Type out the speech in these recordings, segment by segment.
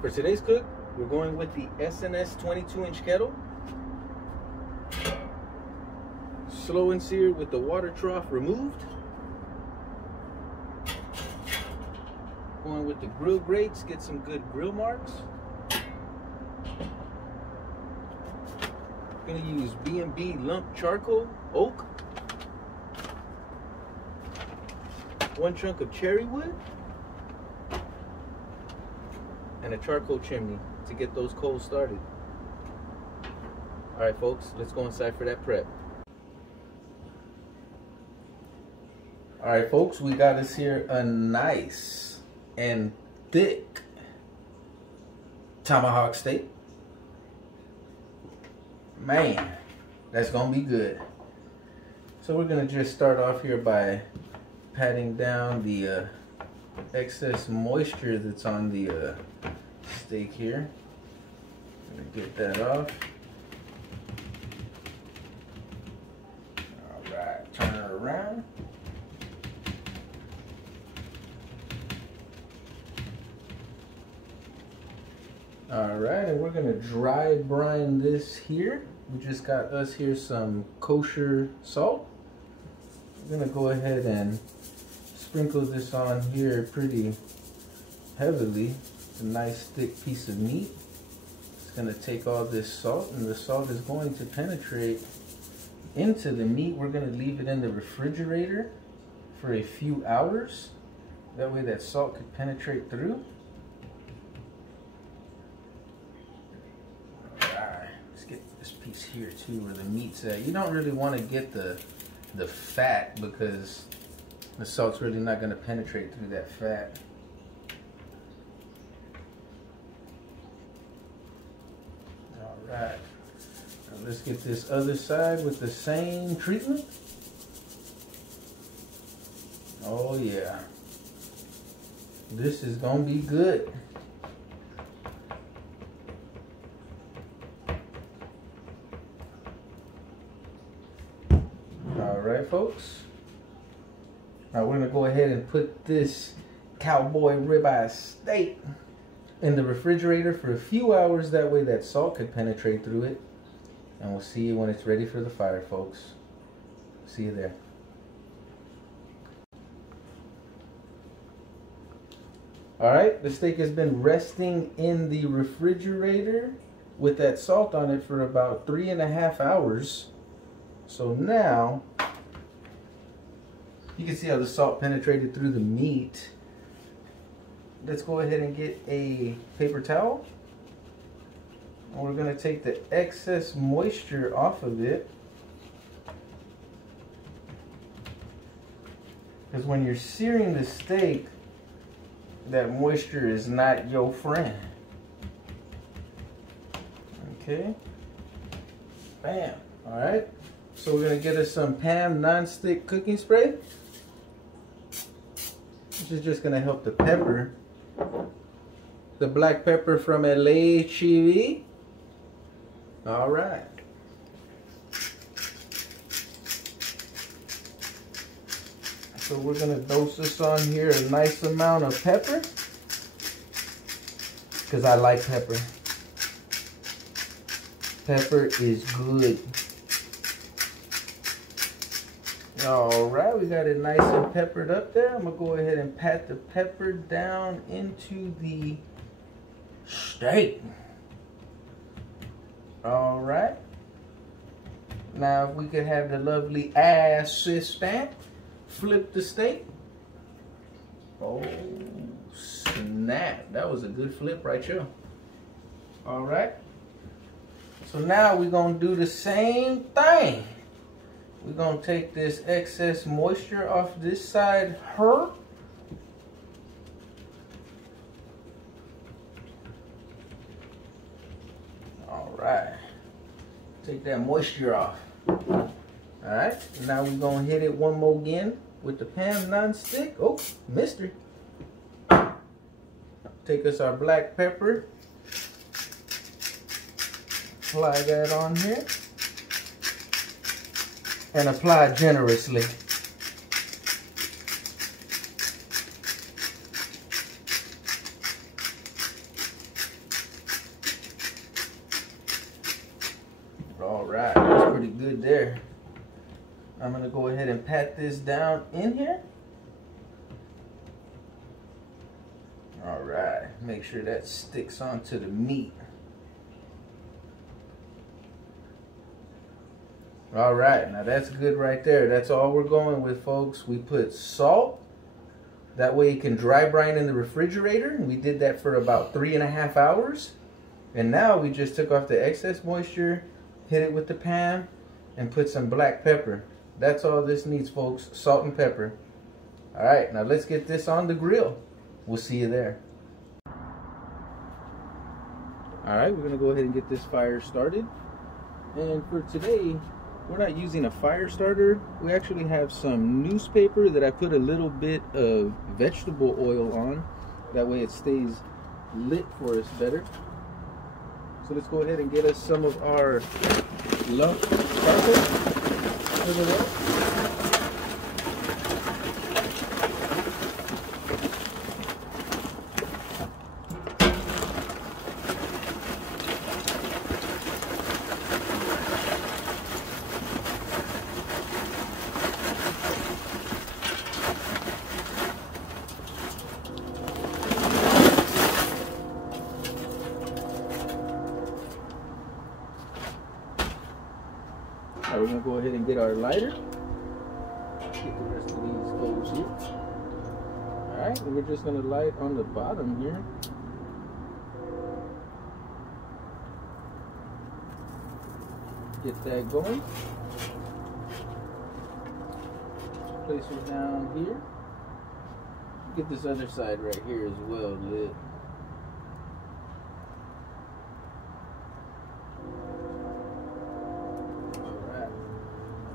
For today's cook, we're going with the SNS 22-inch kettle. Slow and sear with the water trough removed. Going with the grill grates, get some good grill marks. Gonna use B&B lump charcoal oak. 1 chunk of cherry wood. And a charcoal chimney to get those coals started. All right, folks, let's go inside for that prep. All right, folks, we got us here a nice and thick tomahawk steak. Man, that's gonna be good. So we're gonna just start off here by patting down the excess moisture that's on the steak here. Gonna get that off. All right, turn it around. All right, and we're gonna dry brine this here. We just got us here some kosher salt. We're gonna go ahead and sprinkle this on here pretty heavily. It's a nice thick piece of meat. It's gonna take all this salt, and the salt is going to penetrate into the meat. We're gonna leave it in the refrigerator for a few hours. That way that salt could penetrate through. Piece here too where the meat's at. You don't really want to get the fat because the salt's really not going to penetrate through that fat. All right, now let's get this other side with the same treatment. Oh yeah, this is gonna be good. Alright, folks. Now we're going to go ahead and put this cowboy ribeye steak in the refrigerator for a few hours. That way that salt could penetrate through it. And we'll see you when it's ready for the fire, folks. See you there. Alright, the steak has been resting in the refrigerator with that salt on it for about 3.5 hours. So now, you can see how the salt penetrated through the meat. Let's go ahead and get a paper towel. And we're going to take the excess moisture off of it. Because when you're searing the steak, that moisture is not your friend. Okay. Bam. All right. So we're going to get us some Pam non-stick cooking spray. This is just going to help the pepper. The black pepper from LA Chili. All right. So we're going to dose this on here a nice amount of pepper. Because I like pepper. Pepper is good. Alright, we got it nice and peppered up there. I'm going to go ahead and pat the pepper down into the steak. Alright. Now if we could have the lovely assistant flip the steak. Oh snap. That was a good flip right here. Alright. So now we're going to do the same thing. We're going to take this excess moisture off this side here. All right. Take that moisture off. All right. Now we're going to hit it one more again with the Pam non-stick. Oh, missed her. Take us our black pepper. Apply that on here. And apply generously. right, that's pretty good there. I'm gonna go ahead and pat this down in here. All right, make sure that sticks onto the meat. All right, now that's good right there. That's all we're going with, folks. We put salt. That way it can dry brine in the refrigerator. We did that for about 3.5 hours. And now we just took off the excess moisture, hit it with the pan, and put some black pepper. That's all this needs, folks, salt and pepper. All right, now let's get this on the grill. We'll see you there. All right, we're gonna go ahead and get this fire started. And for today, we're not using a fire starter. We actually have some newspaper that I put a little bit of vegetable oil on. That way it stays lit for us better. So let's go ahead and get us some of our lump charcoal for the roll. Alright, we're going to go ahead and get our lighter. Get the rest of these coals here. Alright, and we're just going to light on the bottom here. Get that going. Place her down here. Get this other side right here as well lit.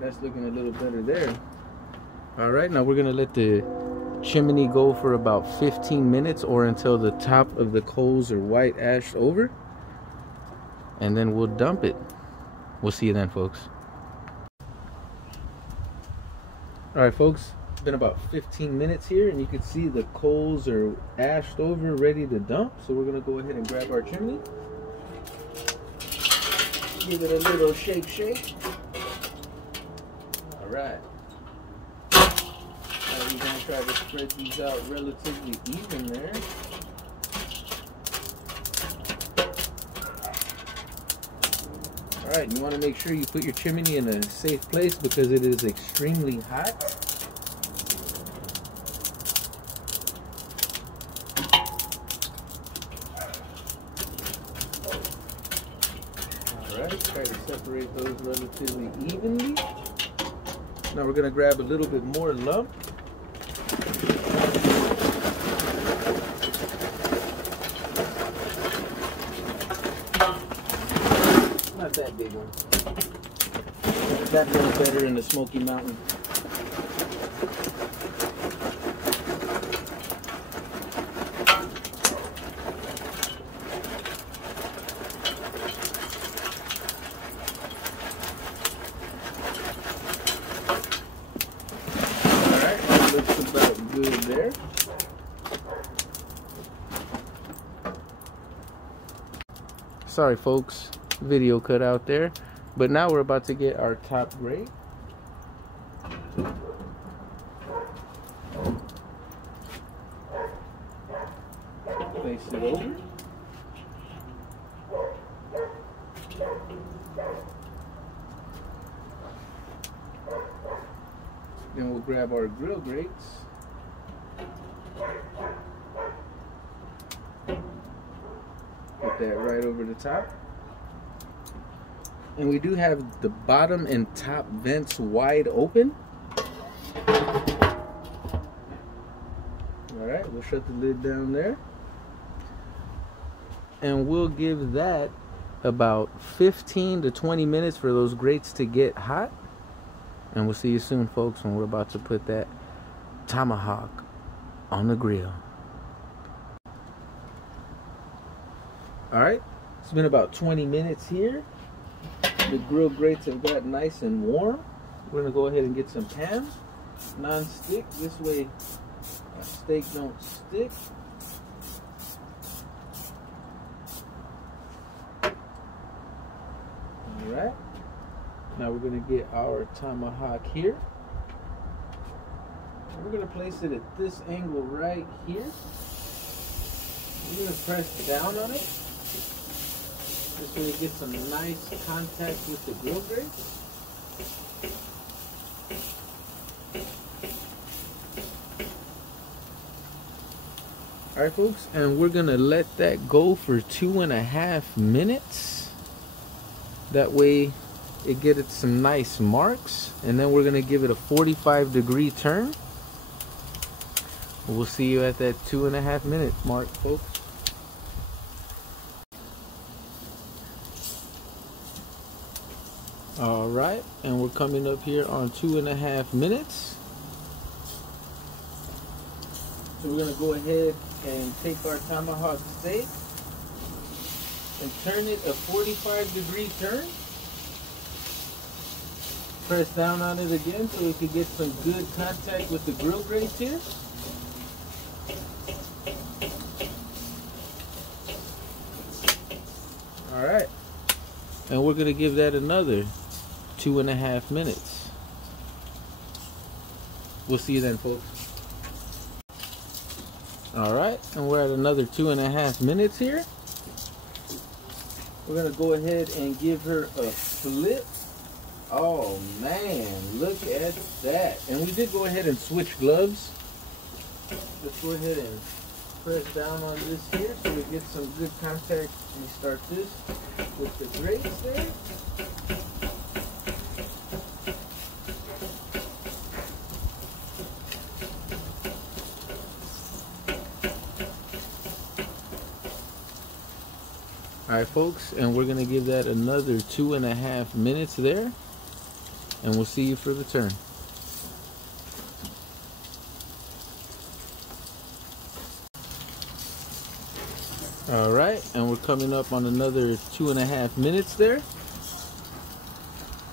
That's looking a little better there. All right, now we're gonna let the chimney go for about 15 minutes or until the top of the coals are white ashed over, and then we'll dump it. We'll see you then, folks. All right, folks, it's been about 15 minutes here, and you can see the coals are ashed over, ready to dump. So we're gonna go ahead and grab our chimney, give it a little shake. Right. Now we're going to try to spread these out relatively even there. Alright, you want to make sure you put your chimney in a safe place because it is extremely hot. Alright, try to separate those relatively evenly. Now we're going to grab a little bit more lump. Not that big one. That one's better in the Smoky Mountain. Looks about good there. Sorry folks, video cut out there, but now we're about to get our top grate. Place it over. Then we'll grab our grill grates. Put that right over the top. And we do have the bottom and top vents wide open. Alright, we'll shut the lid down there. And we'll give that about 15 to 20 minutes for those grates to get hot. And we'll see you soon, folks, when we're about to put that tomahawk on the grill. Alright, it's been about 20 minutes here. The grill grates have got nice and warm. We're going to go ahead and get some pans. Non-stick, this way our steak don't stick. Alright, Now we're gonna get our tomahawk here. We're gonna place it at this angle right here. We're gonna press down on it. This way it gets some nice contact with the grill grates. Alright folks, and we're gonna let that go for 2.5 minutes. That way it gets some nice marks, and then we're gonna give it a 45-degree turn. We'll see you at that 2.5 minute mark, folks. Alright, and we're coming up here on 2.5 minutes. So we're gonna go ahead and take our tomahawk steak and turn it a 45-degree turn. Press down on it again so we can get some good contact with the grill grates here. Alright, and we're gonna give that another 2.5 minutes. We'll see you then, folks. Alright, and we're at another 2.5 minutes here. We're gonna go ahead and give her a flip. Oh man, look at that. And we did go ahead and switch gloves. Let's go ahead and press down on this here so we get some good contact. We start this with the grates there. Alright folks, and we're gonna give that another 2.5 minutes there, and we'll see you for the turn. Alright, and we're coming up on another 2.5 minutes there.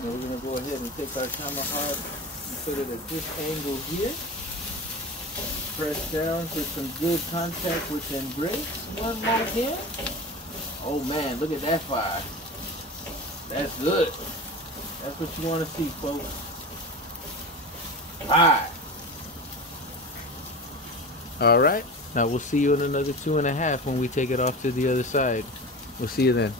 And we're gonna go ahead and take our tomahawk and put it at this angle here. Press down for some good contact with them grates. One more again. Oh man, look at that fire. That's good. That's what you want to see, folks. Fire. Alright, now we'll see you in another 2.5 when we take it off to the other side. We'll see you then.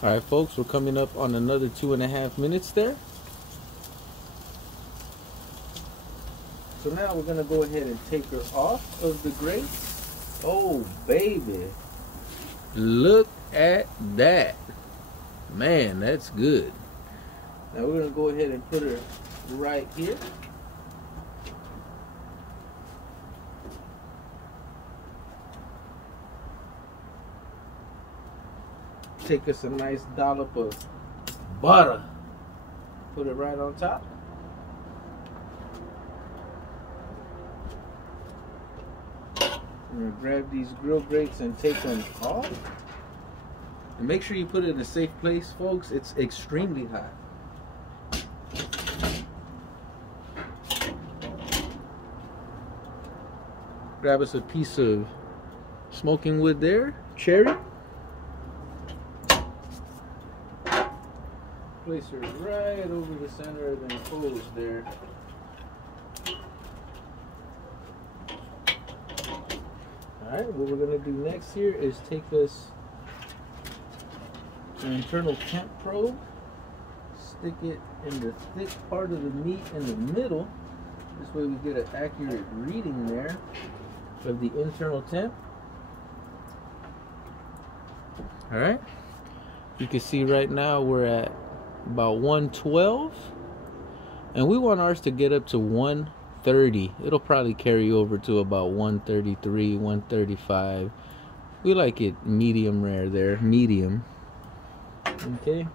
Alright folks, we're coming up on another 2.5 minutes there. So now we're going to go ahead and take her off of the grate. Oh, baby. Look at that. Man, that's good. Now we're going to go ahead and put her right here. Take us a nice dollop of butter. Put it right on top. I'm going to grab these grill grates and take them off. And make sure you put it in a safe place, folks. It's extremely hot. Grab us a piece of smoking wood there, cherry. Place her right over the center of the coals there. Alright, what we're going to do next here is take us an internal temp probe, stick it in the thick part of the meat in the middle. This way we get an accurate reading there of the internal temp. Alright, you can see right now we're at about 112, and we want ours to get up to 130. It'll probably carry over to about 133, 135. We like it medium rare there, medium. Okay,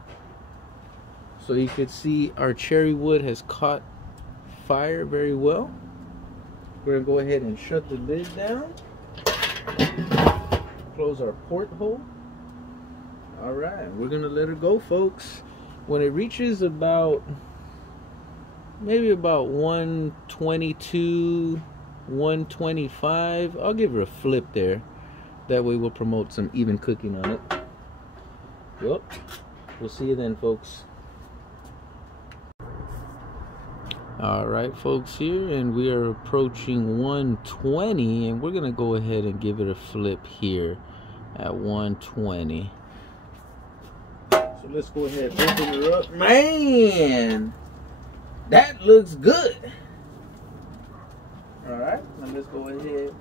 so you can see our cherry wood has caught fire very well. We're gonna go ahead and shut the lid down, close our porthole. All right, we're gonna let her go, folks. When it reaches about maybe about 122, 125, I'll give her a flip there. That way we'll promote some even cooking on it. Well, we'll see you then, folks. Alright, folks, here, and we are approaching 120, and we're gonna go ahead and give it a flip here at 120. So let's go ahead and open her up. Man, that looks good. Alright, now let's go ahead,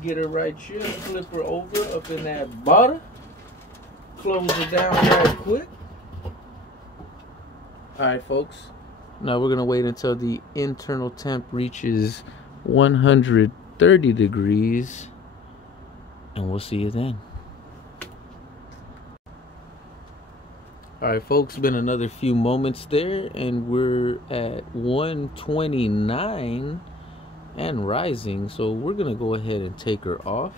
get her right here, flip her over up in that butter, close her down right quick. Alright, folks. Now we're going to wait until the internal temp reaches 130 degrees, and we'll see you then. Alright, folks, been another few moments there, and we're at 129 and rising, so we're going to go ahead and take her off.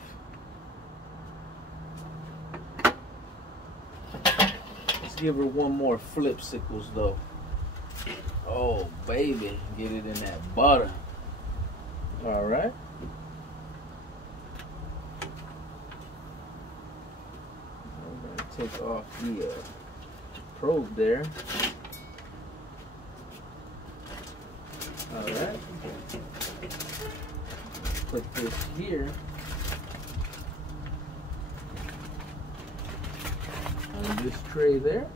Let's give her one more flip sickles though. Oh, baby, get it in that butter. All right. I'm going to take off the probe there. All right. Put this here on this tray there.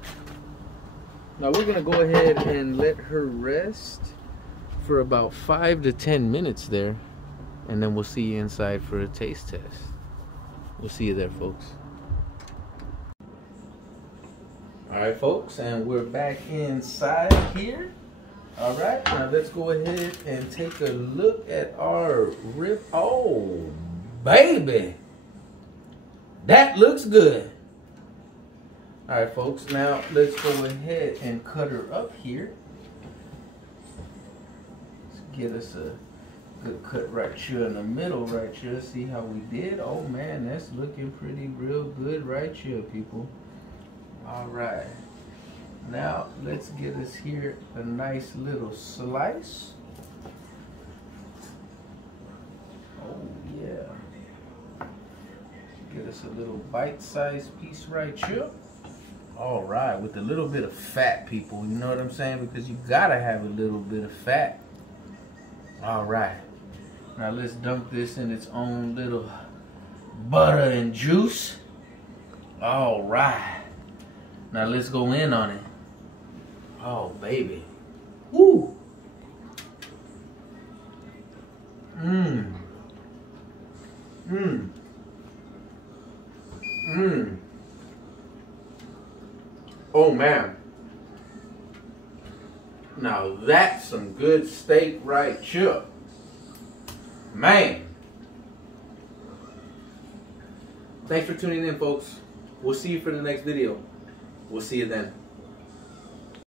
Now we're going to go ahead and let her rest for about 5 to 10 minutes there, and then we'll see you inside for a taste test. We'll see you there, folks. Alright, folks, and we're back inside here. Alright, now let's go ahead and take a look at our rib. Oh, baby! That looks good. Alright, folks, now let's go ahead and cut her up here. Let's get us a good cut right here in the middle right here. See how we did? Oh man, that's looking pretty real good right here, people. Alright. Now let's get us here a nice little slice. Oh yeah. Get us a little bite-sized piece right here. All right, with a little bit of fat, people. You know what I'm saying? Because you gotta have a little bit of fat. All right. Now let's dunk this in its own little butter and juice. All right. Now let's go in on it. Oh, baby. Woo. Mmm. Mmm. Mmm. Oh man, now that's some good steak right here, man. Thanks for tuning in, folks. We'll see you for the next video. We'll see you then.